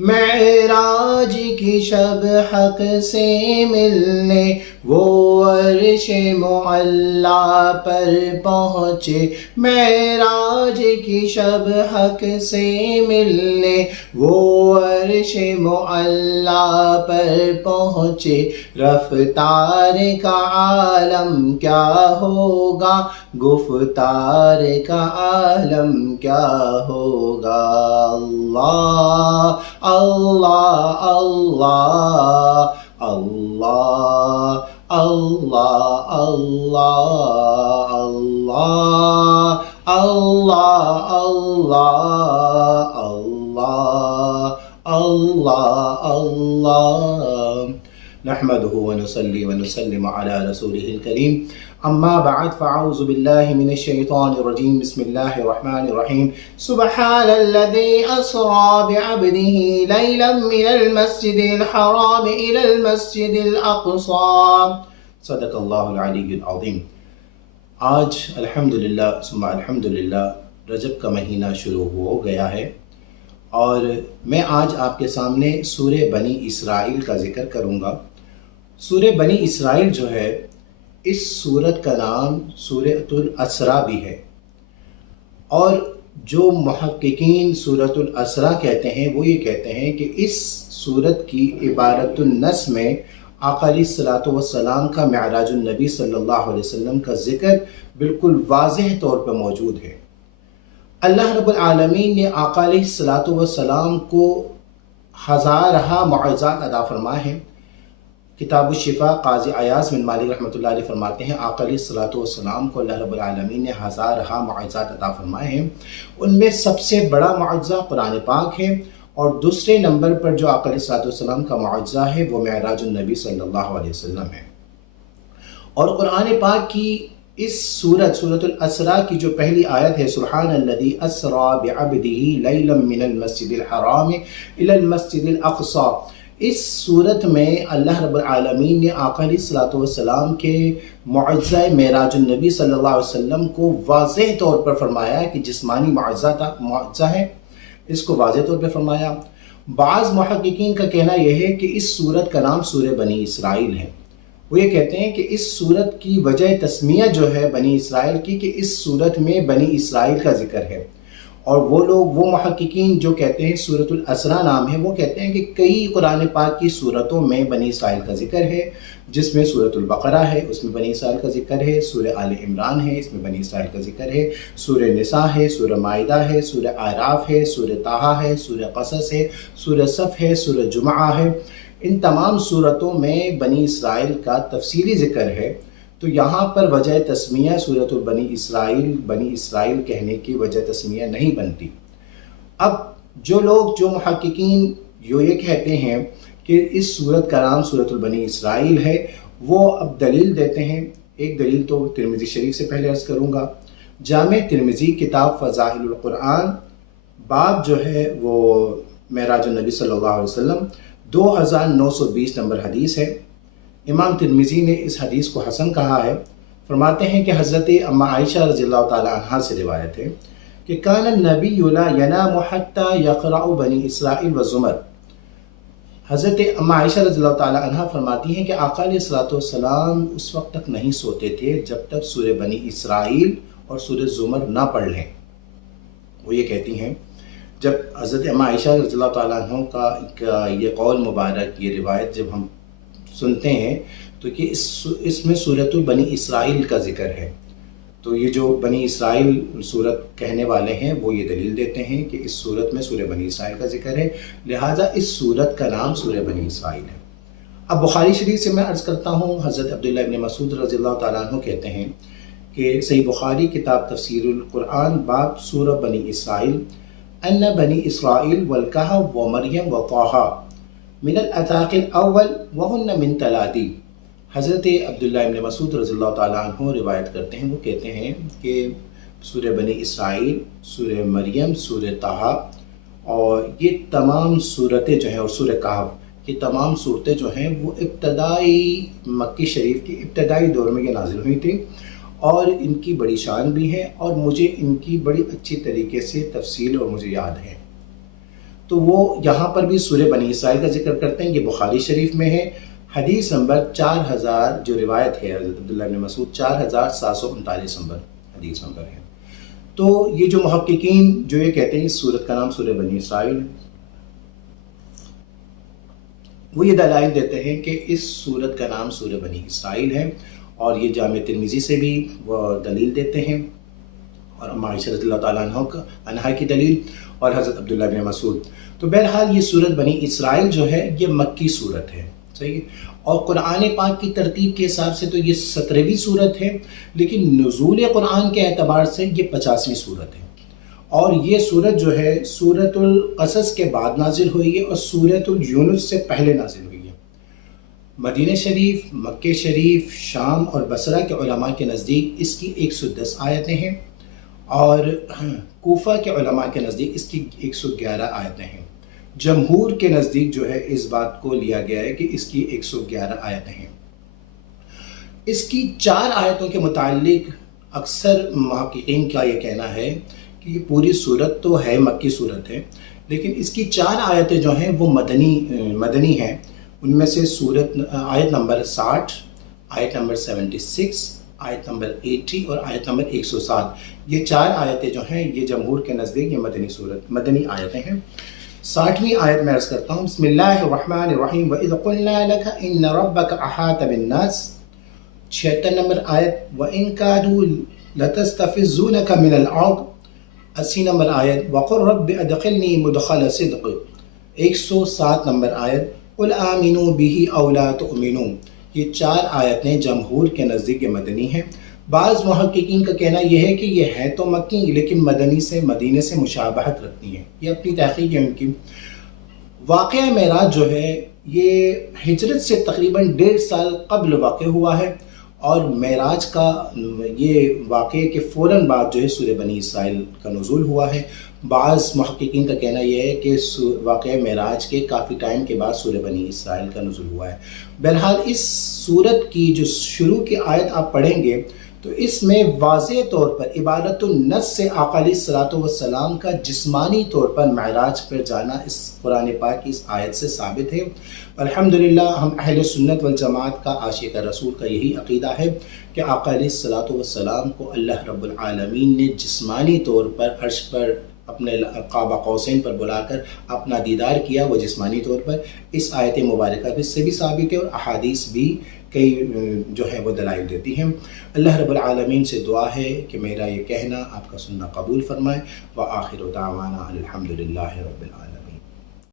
معراج کی شب حق سے ملنے وہ عرش معلا پر پہنچے، معراج کی شب حق سے ملنے وہ عرش معلا پر پہنچے، رفتار کا عالم کیا ہوگا، گفتار کا عالم کیا ہوگا۔ اللہ اللہ اللہ اللہ اللہ اللہ اللہ اللہ اللہ اللہ اللہ نحمده ونصلي ونسلم على رسوله الكريم اما بعد فاعوذ بالله من الشيطان الرجيم بسم الله الرحمن الرحيم سبحان الذي اسرى بعبده ليلا من المسجد الحرام الى المسجد الاقصى صدق الله العلي العظيم۔ آج الحمدللہ ثم الحمدللہ رجب کا مہینہ شروع ہو گیا ہے اور میں آج آپ کے سامنے سورہ بنی اسرائیل کا ذکر کروں گا۔ سورہ بنی اسرائیل جو ہے اس سورت کا نام سورۃ الاسراء بھی ہے، اور جو محققین سورۃ الاسراء کہتے ہیں وہ یہ کہتے ہیں کہ اس سورت کی عبارت النص میں آقا علیہ الصلوۃ والسلام کا معراج النبی صلی اللہ علیہ وسلم کا ذکر بالکل واضح طور پر موجود ہے۔ اللہ رب العالمین نے آقا علیہ الصلوۃ والسلام کو ہزارہ معجزات عطا فرمائے ہیں۔ کتاب الشفا قاضی ایاز بن مالک رحمۃ اللہ علیہ فرماتے ہیں آقا علیہ الصلوۃ والسلام کو اللہ رب العالمین نے ہزارہ معجزات عطا فرمائے ہیں، ان میں سب سے بڑا معجزہ قرآن پاک ہے، اور دوسرے نمبر پر جو آقا علیہ الصلوۃ والسلام کا معجزہ ہے وہ معراج النبی صلی اللہ علیہ وسلم ہے۔ اور قرآن پاک کی اس سورت الاسراء کی جو پہلی آیت ہے سبحان الذی اسریٰ بعبدہ لیلا من المسجد الحرام الی المسجد الاقصی، اس صورت میں اللہ رب العالمین نے آقا علیہ الصلوۃ والسلام کے معجزہ معراج النبی صلی اللہ علیہ وسلم کو واضح طور پر فرمایا کہ جسمانی معجزہ ہے، اس کو واضح طور پہ فرمایا۔ بعض محققین کا کہنا یہ ہے کہ اس سورت کا نام سورہ بنی اسرائیل ہے۔ وہ یہ کہتے ہیں کہ اس سورت کی وجہ تسمیہ جو ہے بنی اسرائیل کی کہ اس سورت میں بنی اسرائیل کا ذکر ہے، اور وہ محققین جو کہتے ہیں سورۃ الاسراء نام ہے وہ کہتے ہیں کہ کئی قرآن پاک کی صورتوں میں بنی اسرائیل کا ذکر ہے، جس میں سورۃ البقرہ ہے اس میں بنی اسرائیل کا ذکر ہے، سورہ آل عمران ہے اس میں بنی اسرائیل کا ذکر ہے، سورہ نساء ہے، سورہ مائدہ ہے، سورہ اعراف ہے، سورہ طٰہٰ ہے، سورہ قصص ہے، سورہ صف ہے، سورہ جمعہ ہے۔ ان تمام صورتوں میں بنی اسرائیل کا تفصیلی ذکر ہے، تو یہاں پر وجہ تسمیہ سورۃ بنی اسرائیل کہنے کی وجہ تسمیہ نہیں بنتی۔ اب جو محققین یہ کہتے ہیں کہ اس سورت کا نام سورۃ البنی اسرائیل ہے، وہ اب دلیل دیتے ہیں۔ ایک دلیل تو ترمذی شریف سے پہلے عرض کروں گا۔ جامع ترمذی کتاب فضائل القرآن باب جو ہے وہ معراج النبی صلی اللہ علیہ وسلم 2920 نمبر حدیث ہے۔ امام ترمذی نے اس حدیث کو حسن کہا ہے۔ فرماتے ہیں کہ حضرت اما عائشہ رضی اللہ تعالی عنہ سے روایت ہے کہ کان النبی لا ینام حتی یقرأ بنی اسرائیل وزمر۔ حضرت اما عائشہ رضی اللہ تعالی عنہ فرماتی ہیں کہ آقا علیہ الصلوۃ والسلام اس وقت تک نہیں سوتے تھے جب تک سورہ بنی اسرائیل اور سورہ زمر نہ پڑھ لیں۔ وہ یہ کہتی ہیں جب حضرت اما عائشہ رضی اللہ تعالیٰ عنہ کا یہ قول مبارک، یہ روایت جب ہم سنتے ہیں تو کہ اس میں سورۃ بنی اسرائیل کا ذکر ہے، تو یہ جو بنی اسرائیل سورت کہنے والے ہیں وہ یہ دلیل دیتے ہیں کہ اس سورت میں سورہ بنی اسرائیل کا ذکر ہے، لہٰذا اس سورت کا نام سورہ بنی اسرائیل ہے۔ اب بخاری شریف سے میں عرض کرتا ہوں، حضرت عبداللہ ابن مسعود رضی اللہ تعالیٰ عنہ کہتے ہیں کہ صحیح بخاری کتاب تفسیر القرآن باب سورہ بنی اسرائیل ان بنی اسرائیل والکہف ومریم وطٰہٰ من العتاق الاول وہن من تلادی۔ حضرت عبداللہ ابن مسعود رضی اللہ تعالیٰ عنہ روایت کرتے ہیں، وہ کہتے ہیں کہ سورہ بنی اسرائیل، سورہ مریم، سورہ طٰہٰ اور یہ تمام صورتیں جو ہیں، اور سورہ کہف، یہ تمام صورتیں جو ہیں وہ ابتدائی مکی شریف کی ابتدائی دور میں یہ نازل ہوئی تھی، اور ان کی بڑی شان بھی ہے، اور مجھے ان کی بڑی اچھی طریقے سے تفصیل اور مجھے یاد ہے۔ تو وہ یہاں پر بھی سورہ بنی اسرائیل کا ذکر کرتے ہیں. یہ بخاری شریف میں ہے. حدیث نمبر 4000 جو روایت ہے حضرت عبداللہ بن مسعود 4739 نمبر حدیث نمبر ہے. تو یہ جو محققین جو یہ کہتے ہیں اس سورت کا نام سورہ بنی اسرائیل، وہ یہ دلائل دیتے ہیں کہ اس سورت کا نام سورہ بنی اسرائیل ہے، اور یہ جامع ترمذی سے بھی وہ دلیل دیتے ہیں، اور عائشہ رضی اللہ تعالیٰ عنہ کی دلیل، اور حضرت عبداللہ بن مسعود. تو بہرحال یہ سورت بنی اسرائیل جو ہے یہ مکی سورت ہے، صحیح. اور قرآن پاک کی ترتیب کے حساب سے تو یہ 17ویں سورت ہے، لیکن نزول قرآن کے اعتبار سے یہ 50ویں سورت ہے. اور یہ سورت جو ہے سورۃ القصص کے بعد نازل ہوئی ہے، اور سورۃ یونس سے پہلے نازل ہوئی ہے. مدینہ شریف، مکہ شریف، شام اور بصرہ کے علماء کے نزدیک اس کی 110 آیتیں ہیں، اور کوفہ کے علماء کے نزدیک اس کی 111 آیتیں ہیں. جمہور کے نزدیک جو ہے اس بات کو لیا گیا ہے کہ اس کی 111 آیتیں ہیں. اس کی 4 آیتوں کے متعلق اکثر محققین کا یہ کہنا ہے کہ یہ پوری صورت تو ہے مکی صورت ہے، لیکن اس کی 4 آیتیں جو ہیں وہ مدنی ہیں. ان میں سے آیت نمبر 60، آیت نمبر 76، آیت نمبر 80 اور آیت نمبر 107. یہ 4 آیتیں جو ہیں یہ جمہور کے نزدیک یہ مدنی آیتیں ہیں. 60ویں آیت میں عرض کرتا ہوں. بسم اللہ الرحمن الرحیم وَإِذْ قُلْنَا لَكَ إِنَّ رَبَّكَ أَحَاطَ بِالنَّاسِ. 76 نمبر آیت وَإِنْ كَادُوا لَتَسْتَفِزُّونَكَ مِنَ الْأَرْضِ. 80 نمبر آیت وَقُلْ رَبِّ أَدْخِلْنِي مُدْخَلَ صِدْقٍ. 107 نمبر آیت قُلْ آمِنُوا بِهِ أَوْ لَا تُؤْمِنُوا. یہ 4 آیتیں جمہور کے نزدیک مدنی ہیں. بعض محققین کا کہنا یہ ہے کہ یہ ہے تو مکی لیکن مدینے سے مشابہت رکھتی ہیں. یہ اپنی تحقیق ہے ان کی. واقعہ معراج جو ہے یہ ہجرت سے تقریباً 1.5 سال قبل واقع ہوا ہے، اور معراج کا یہ واقعے کے فوراً بعد جو ہے سورہ بنی اسرائیل کا نزول ہوا ہے. بعض محققین کا کہنا یہ ہے کہ واقعہ معراج کے کافی ٹائم کے بعد سورہ بنی اسرائیل کا نزول ہوا ہے. بہرحال اس سورت کی جو شروع کی آیت آپ پڑھیں گے تو اس میں واضح طور پر عبادت النس سے آقا علیہ الصلوۃ والسلام کا جسمانی طور پر معراج پر جانا اس قرآن پاک کی اس آیت سے ثابت ہے. الحمدللہ ہم اہل سنت والجماعت کا عاشق رسول کا یہی عقیدہ ہے کہ آقا علیہ الصلوۃ والسلام کو اللہ رب العالمین نے جسمانی طور پر عرش پر اپنے قاب قوسین پر بلا کر اپنا دیدار کیا، وہ جسمانی طور پر. اس آیت مبارکہ سے بھی ثابت ہے، اور احادیث بھی کئی جو ہے وہ دلائل دیتی ہیں. اللہ رب العالمین سے دعا ہے کہ میرا یہ کہنا آپ کا سننا قبول فرمائے. وآخر دعوانا الحمدللہ رب العالمین.